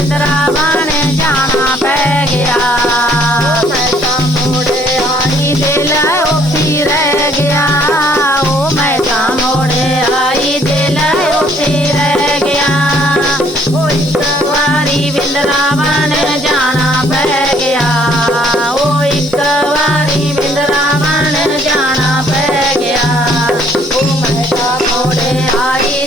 इंदिरा जाना पै गया। मैं तो आई दिल उसी गया ओ मैं तो आई दिल उसी रह गया। ओ एक बारी जाना पै गया। ओ एक जाना पै गया। ओ मैं तो आई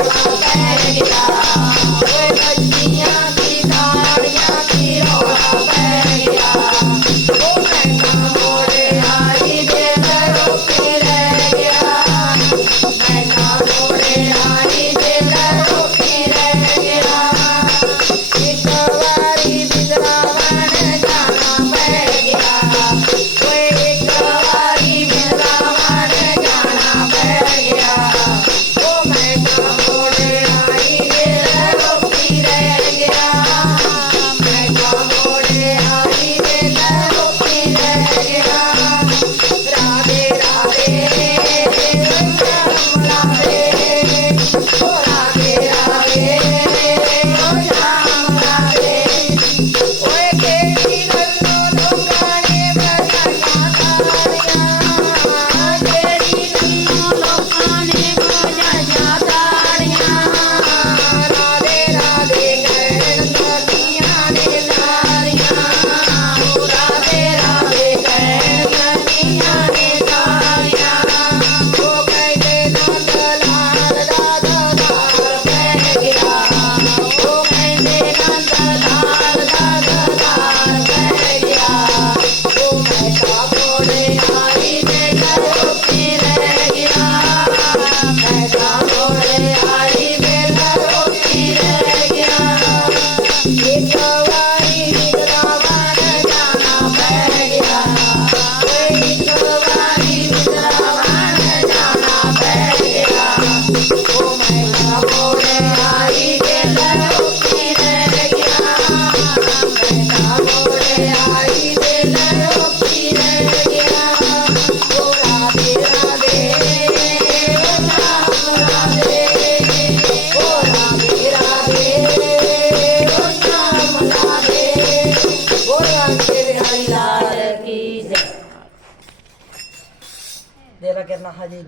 Bye. porque es más allí.